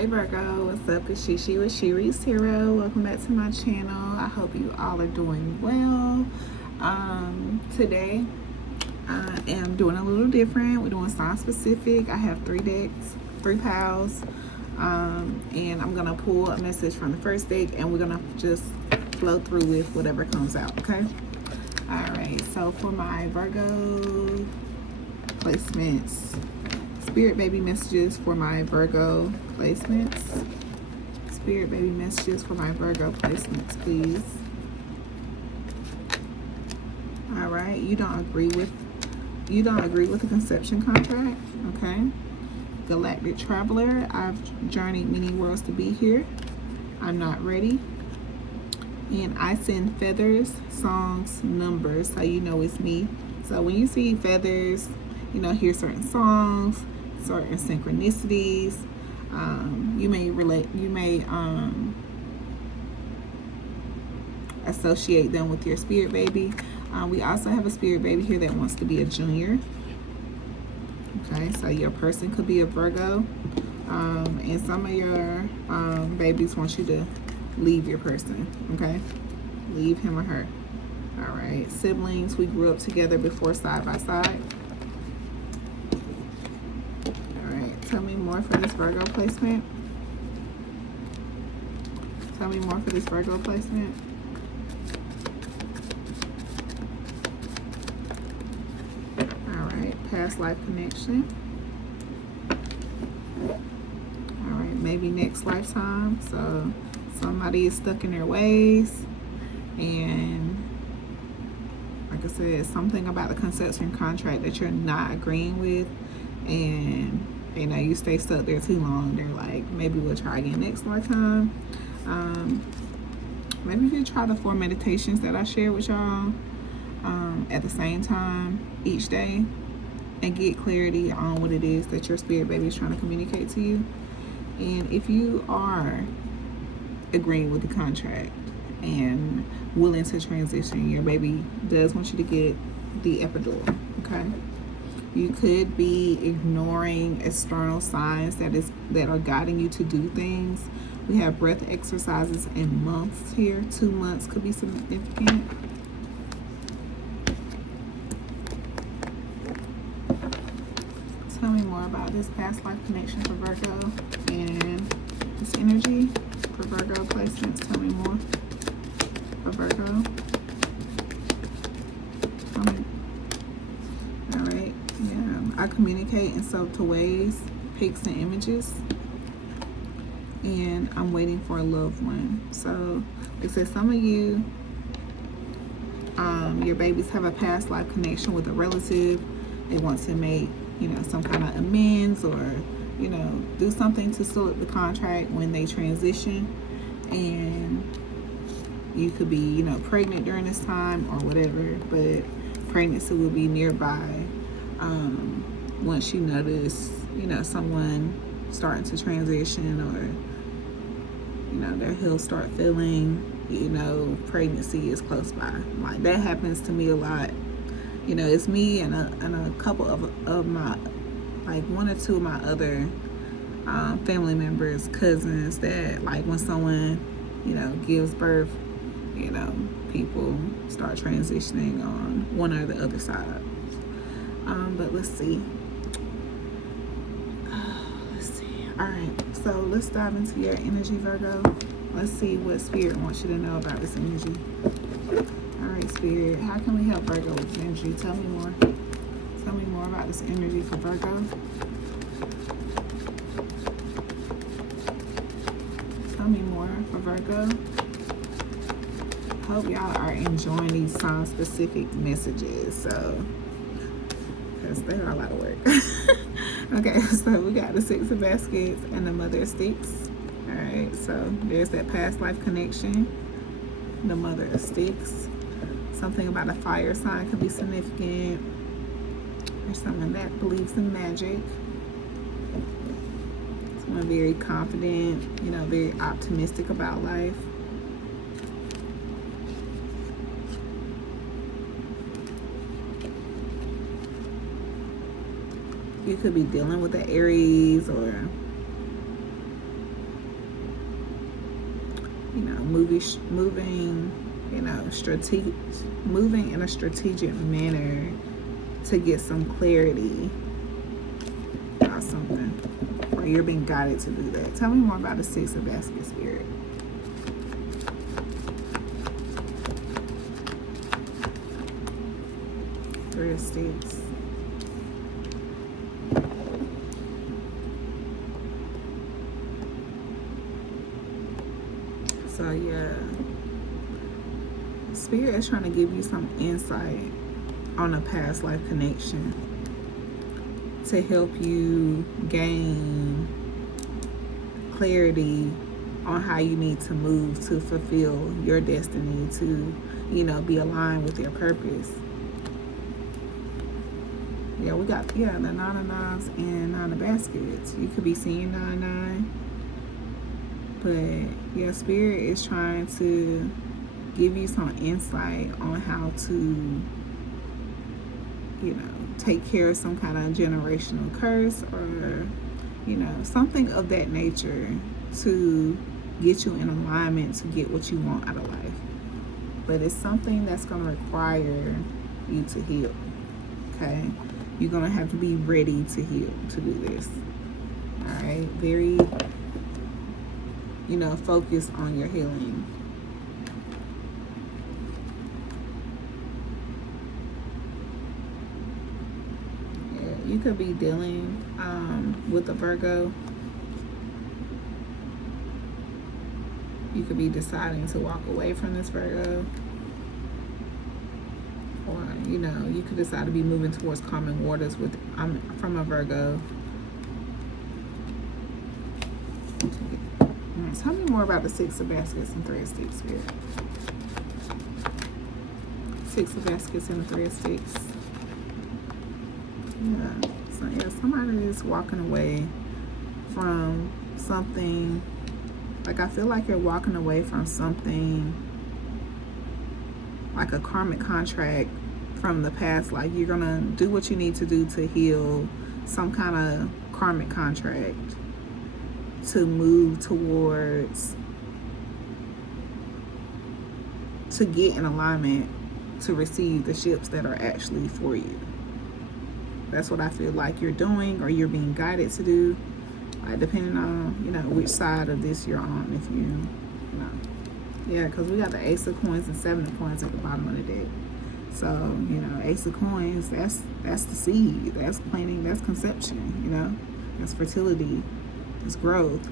Hey Virgo, what's up? It's Shishi with Shiri's Hero. Welcome back to my channel. I hope you all are doing well. Today I am doing a little different. We're doing sign specific. I have 3 decks, 3 piles, and I'm gonna pull a message from the first deck, and we're gonna just flow through with whatever comes out. Okay. All right. So for my Virgo placements. Spirit Bby messages for my Virgo placements. Spirit Bby messages for my Virgo placements, please. All right, you don't agree with the conception contract, okay? Galactic Traveler, I've journeyed many worlds to be here. I'm not ready. And I send feathers, songs, numbers, so you know it's me. So when you see feathers, you know, hear certain songs, certain synchronicities. You may associate them with your spirit baby. We also have a spirit baby here that wants to be a junior. Okay, so your person could be a Virgo, and some of your babies want you to leave your person. Okay, leave him or her. All right, siblings, we grew up together before side by side. Tell me more for this Virgo placement. Tell me more for this Virgo placement. All right, past life connection. All right, maybe next lifetime. So somebody is stuck in their ways, and like I said, something about the conception contract that you're not agreeing with, and you know, you stay stuck there too long. They're like, maybe we'll try again next lifetime. Maybe you could try the 4 meditations that I share with y'all at the same time each day, and get clarity on what it is that your spirit baby is trying to communicate to you. And if you are agreeing with the contract and willing to transition, your baby does want you to get the epidural, okay? You could be ignoring external signs that are guiding you to do things. We have breath exercises in months here. 2 months could be significant. Tell me more about this past life connection for Virgo and this energy for Virgo placements. Tell me more for Virgo. All right. Yeah, I communicate in subtle ways, pics and images, and I'm waiting for a loved one. So it says some of you, your babies have a past life connection with a relative. They want to make, you know, some kind of amends, or, you know, do something to seal up the contract when they transition. And you could be, you know, pregnant during this time or whatever, but pregnancy will be nearby once you notice, you know, someone starting to transition, or, you know, their he'll start feeling, you know, pregnancy is close by. Like, that happens to me a lot. You know, it's me and a couple of my, like 1 or 2 of my other family members, cousins, that like when someone, you know, gives birth, you know, people start transitioning on one or the other side. But let's see. All right, so let's dive into your energy, Virgo. Let's see what Spirit wants you to know about this energy. All right, Spirit, how can we help Virgo with this energy? Tell me more. Tell me more about this energy for Virgo. Tell me more for Virgo. Hope y'all are enjoying these sign-specific messages, so, because they're a lot of work. Okay, so we got the 6 of baskets and the Mother of Sticks. All right, so there's that past life connection, the Mother of Sticks. Something about a fire sign could be significant. There's someone that believes in magic. Someone very confident, you know, very optimistic about life. You could be dealing with the Aries, or you know, moving, you know, moving in a strategic manner to get some clarity about something, or you're being guided to do that. Tell me more about the Six of Baskets, Spirit. Three of Sticks. So yeah, Spirit is trying to give you some insight on a past life connection to help you gain clarity on how you need to move to fulfill your destiny, to, you know, be aligned with your purpose. Yeah, we got, yeah, the Nine of Knives and Nine of Baskets. You could be seeing 9-9. But yeah, Spirit is trying to give you some insight on how to, you know, take care of some kind of generational curse, or, you know, something of that nature, to get you in alignment to get what you want out of life. But it's something that's going to require you to heal, okay? You're going to have to be ready to heal to do this, all right? Very, you know, focus on your healing. Yeah, you could be dealing with a Virgo. You could be deciding to walk away from this Virgo. Or, you know, you could decide to be moving towards calming waters with from a Virgo. Tell me more about the Six of Baskets and Three of Sticks, Spirit. Six of Baskets and Three of Sticks. Yeah. So yeah, somebody is walking away from something. Like, I feel like you're walking away from something like a karmic contract from the past. Like, you're gonna do what you need to do to heal some kind of karmic contract to move towards, to get in alignment to receive the ships that are actually for you. That's what I feel like you're doing, or you're being guided to do, like, depending on, you know, which side of this you're on. If you know, yeah, because we got the Ace of Coins and Seven of Coins at the bottom of the deck. So, you know, Ace of Coins, that's the seed, that's planting, that's conception, you know, that's fertility, it's growth.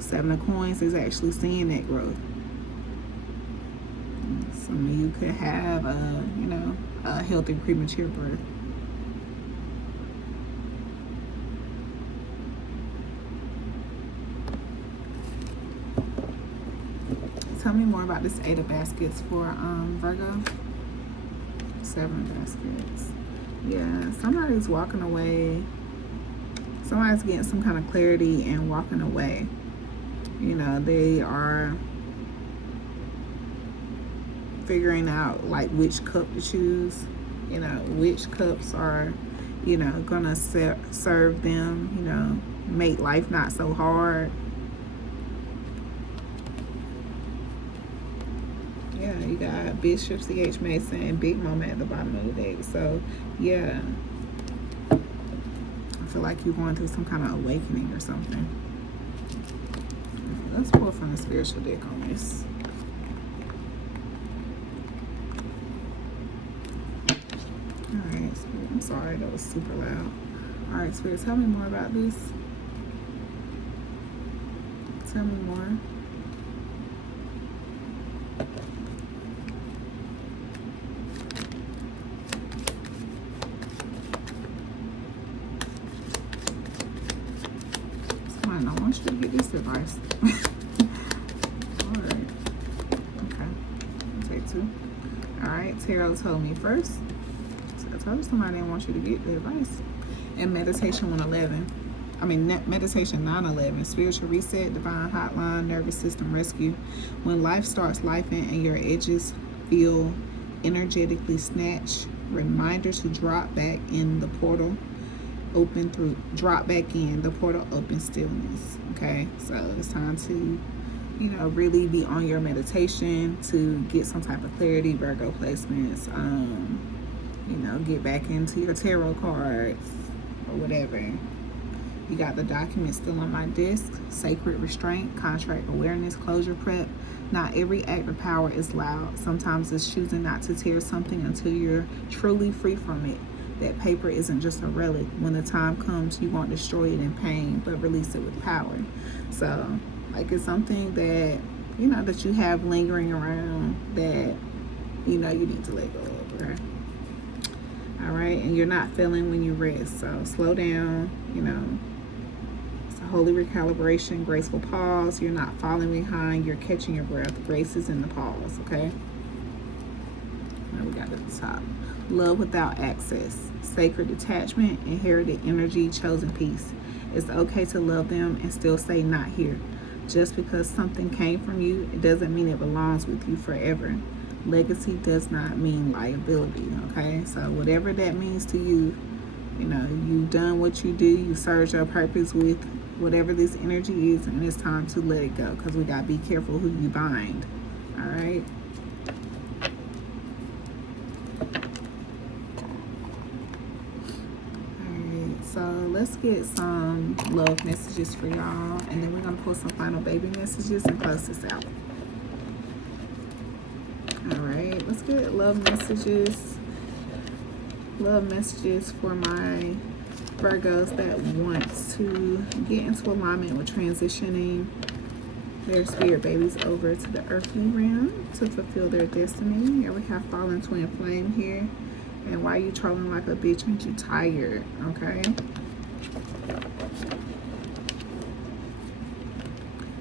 Seven of Coins is actually seeing that growth. Some of you could have a, you know, a healthy premature birth. Tell me more about this Eight of Baskets for Virgo. Seven of Baskets. Yeah, somebody's walking away. Somebody's getting some kind of clarity and walking away. You know, they are figuring out, like, which cup to choose. You know, which cups are, you know, gonna serve them, you know, make life not so hard. Yeah, you got Bishop, CH Mason, and Big Mama at the bottom of the deck. So, yeah, I feel like you're going through some kind of awakening or something. Let's pull from the spiritual deck on this. Alright, Spirit. I'm sorry, that was super loud. Alright, Spirit, tell me more about this. Tell me more. Somebody don't want you to get this advice. Alright. Okay. I'll take two. Alright, Tarot told me first. I told you somebody didn't want you to get the advice. And Meditation 111. Meditation 911. Spiritual reset, divine hotline, nervous system rescue. When life starts lifing and your edges feel energetically snatched, reminder to drop back in the portal. Drop back in the portal, open stillness. Okay, so it's time to you know, really be on your meditation to get some type of clarity, Virgo placements. You know, get back into your tarot cards or whatever. You got the document still on my disc. Sacred restraint, contract awareness, closure prep. Not every act of power is loud. Sometimes it's choosing not to tear something until you're truly free from it. That paper isn't just a relic. When the time comes, you won't destroy it in pain, but release it with power. So, like, it's something that, you know, that you have lingering around that, you know, you need to let go of, okay? All right, and you're not feeling when you rest. So slow down, you know. It's a holy recalibration, graceful pause. You're not falling behind, you're catching your breath. Grace is in the pause, okay? Now we got at the top. Love without access, sacred detachment, inherited energy, chosen peace. It's okay to love them and still say not here. Just because something came from you, it doesn't mean it belongs with you forever. Legacy does not mean liability, okay? So whatever that means to you, you know, you've done what you do, you served your purpose with whatever this energy is, and it's time to let it go, because we got to be careful who you bind, all right? So let's get some love messages for y'all, and then we're going to pull some final baby messages and close this out. All right, let's get love messages. Love messages for my Virgos that want to get into alignment with transitioning their spirit babies over to the earthly realm to fulfill their destiny. Here we have fallen twin flame here. And why you trolling like a bitch means you tired, okay?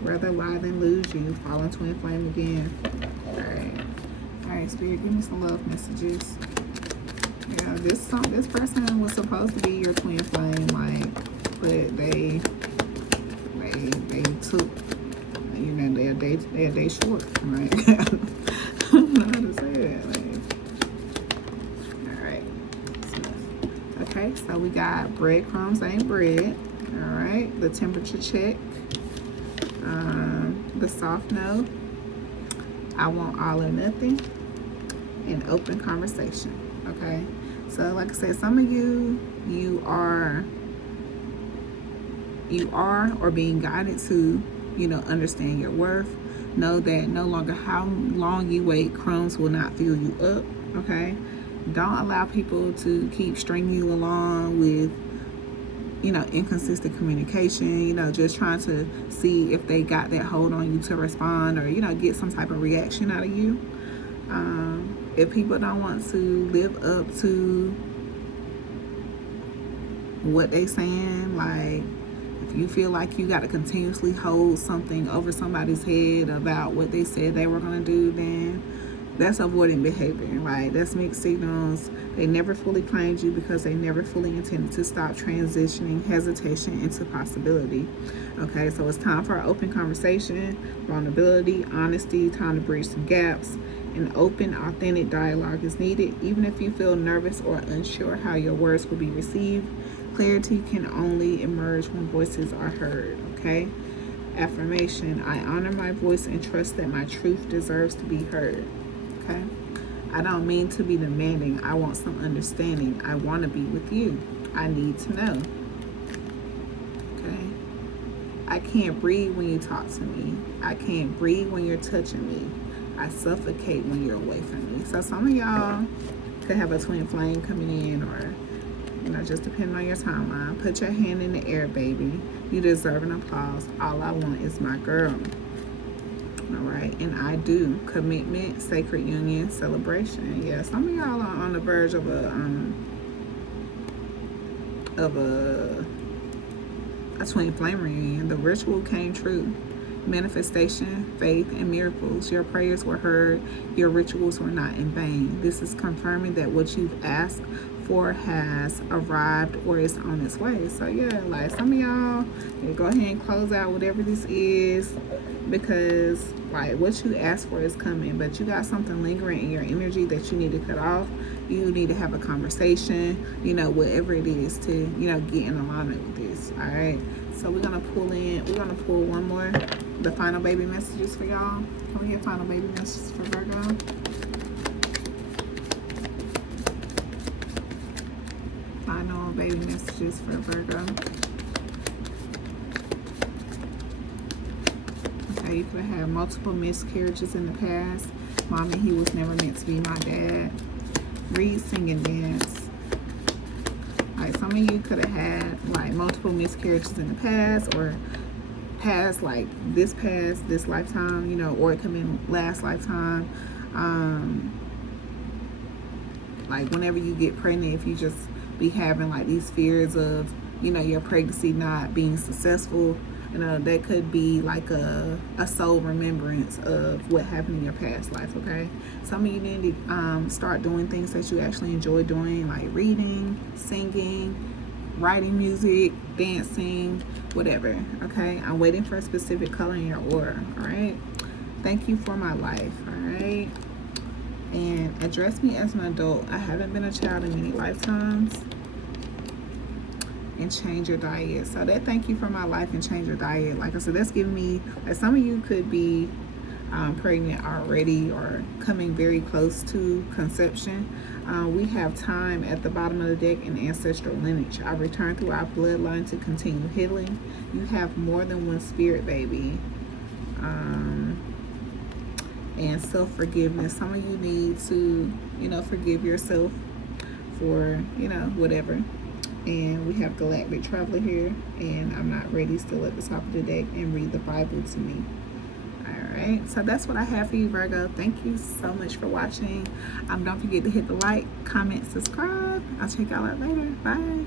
Rather lie than lose you. Fallen twin flame again. All right, Spirit, give me some love messages. Yeah, this person was supposed to be your twin flame, like, but they took, you know, their day short, right? I don't know how to say that. Like, okay, so we got breadcrumbs ain't bread. All right, the temperature check, the soft no, I want all or nothing, and open conversation. Okay, so like I said, some of you are or being guided to, you know, understand your worth. Know that no longer how long you wait, crumbs will not fill you up. Okay. Don't allow people to keep stringing you along with, you know, inconsistent communication, you know, just trying to see if they got that hold on you to respond or, you know, get some type of reaction out of you. If people don't want to live up to what they saying, like, if you feel like you got to continuously hold something over somebody's head about what they said they were going to do, then that's avoiding behavior, right? That's mixed signals. They never fully claimed you because they never fully intended to stop transitioning hesitation into possibility. Okay, so it's time for an open conversation, vulnerability, honesty, time to bridge some gaps. An open, authentic dialogue is needed. Even if you feel nervous or unsure how your words will be received, clarity can only emerge when voices are heard, okay? Affirmation, I honor my voice and trust that my truth deserves to be heard. Okay, I don't mean to be demanding. I want some understanding. I want to be with you. I need to know. Okay, I can't breathe when you talk to me. I can't breathe when you're touching me. I suffocate when you're away from me. So some of y'all could have a twin flame coming in, or, you know, just depending on your timeline. Put your hand in the air, baby. You deserve an applause. All I want is my girl. All right, and I do. Commitment, sacred union, celebration. Yeah, some of y'all are on the verge of a twin flame reunion. The ritual came true. Manifestation, faith, and miracles. Your prayers were heard. Your rituals were not in vain. This is confirming that what you've asked for has arrived or is on its way. So yeah, like some of y'all, go ahead and close out whatever this is, because like what you asked for is coming, but you got something lingering in your energy that you need to cut off. You need to have a conversation, you know, whatever it is to, you know, get in alignment with this. All right, So we're gonna pull one more, the final baby messages for y'all. Can we get final baby messages for Virgo? Final baby messages for Virgo. Okay, you could have had multiple miscarriages in the past. Mommy, he was never meant to be my dad. Read, sing, and dance. Like, some of you could have had like multiple miscarriages in the past, or like this lifetime, you know, or it could be last lifetime. Like, whenever you get pregnant, if you just be having like these fears of, you know, your pregnancy not being successful, you know, that could be like a soul remembrance of what happened in your past life. Okay, some of you need to start doing things that you actually enjoy doing, like reading, singing, writing music, dancing, whatever. Okay, I'm waiting for a specific color in your aura. All right, thank you for my life. All right, and address me as an adult. I haven't been a child in many lifetimes. And change your diet. So that thank you for my life and change your diet. Like I said, that's giving me, like, some of you could be pregnant already or coming very close to conception. We have time at the bottom of the deck in ancestral lineage. I return through our bloodline to continue healing. You have more than one spirit, baby. And self-forgiveness. Some of you need to, you know, forgive yourself for, you know, whatever. And we have Galactic Traveler here, and I'm not ready, still at the top of the deck, and read the Bible to me. All right, so that's what I have for you, Virgo. Thank you so much for watching. Don't forget to hit the like, comment, subscribe. I'll check y'all out later. Bye.